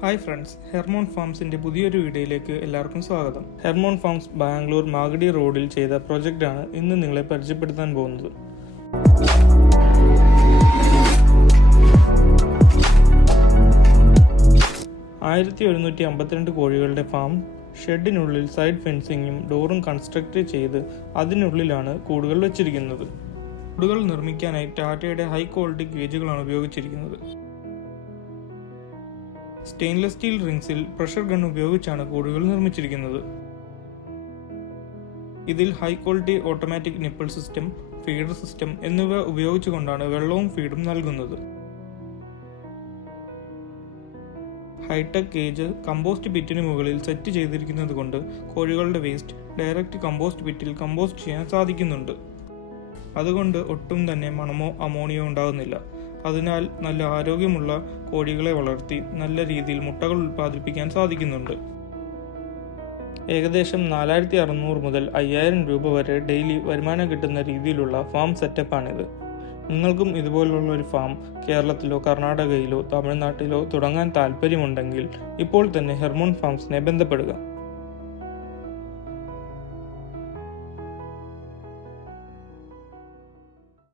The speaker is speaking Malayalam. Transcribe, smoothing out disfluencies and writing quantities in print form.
ഹായ് ഫ്രണ്ട്സ്, ഹെർമോൺ ഫാംസിന്റെ പുതിയൊരു വീഡിയോയിലേക്ക് എല്ലാവർക്കും സ്വാഗതം. ഹെർമോൺ ഫാംസ് ബാംഗ്ലൂർ മാഗഡി റോഡിൽ ചെയ്ത പ്രൊജക്റ്റാണ് ഇന്ന് നിങ്ങളെ പരിചയപ്പെടുത്താൻ പോകുന്നത്. (1752) കോഴികളുടെ ഫാം ഷെഡിനുള്ളിൽ സൈഡ് ഫെൻസിങ്ങും ഡോറും കൺസ്ട്രക്ട് ചെയ്ത് അതിനുള്ളിലാണ് കൂടുകൾ വെച്ചിരിക്കുന്നത്. കൂടുകൾ നിർമ്മിക്കാനായി ടാറ്റയുടെ ഹൈ ക്വാളിറ്റി കേജുകളാണ് ഉപയോഗിച്ചിരിക്കുന്നത്. സ്റ്റെയിൻലെസ് സ്റ്റീൽ റിംഗ്സിൽ പ്രഷർ ഗൺ ഉപയോഗിച്ചാണ് കൂടുകൾ നിർമ്മിച്ചിരിക്കുന്നത്. ഇതിൽ high quality automatic nipple system, feeder system എന്നിവ ഉപയോഗിച്ചുകൊണ്ടാണ് വെള്ളവും ഫീഡും നൽകുന്നത്. ഹൈടെക് കേജ് കമ്പോസ്റ്റ് പിറ്റിന് മുകളിൽ സെറ്റ് ചെയ്തിരിക്കുന്നത് കൊണ്ട് കോഴികളുടെ വേസ്റ്റ് ഡയറക്റ്റ് കമ്പോസ്റ്റ് പിറ്റിൽ കമ്പോസ്റ്റ് ചെയ്യാൻ സാധിക്കുന്നുണ്ട്. അതുകൊണ്ട് ഒട്ടും തന്നെ മണമോ അമോണിയോ ഉണ്ടാകുന്നില്ല. അതിനാൽ നല്ല ആരോഗ്യമുള്ള കോഴികളെ വളർത്തി നല്ല രീതിയിൽ മുട്ടകൾ ഉൽപ്പാദിപ്പിക്കാൻ സാധിക്കുന്നുണ്ട്. ഏകദേശം 4600 മുതൽ 5000 രൂപ വരെ ഡെയിലി വരുമാനം കിട്ടുന്ന രീതിയിലുള്ള ഫാം സെറ്റപ്പാണിത്. നിങ്ങൾക്കും ഇതുപോലുള്ള ഒരു ഫാം കേരളത്തിലോ കർണാടകയിലോ തമിഴ്നാട്ടിലോ തുടങ്ങാൻ താല്പര്യമുണ്ടെങ്കിൽ ഇപ്പോൾ തന്നെ ഹെർമോൺ ഫാംസിനെ ബന്ധപ്പെടുക.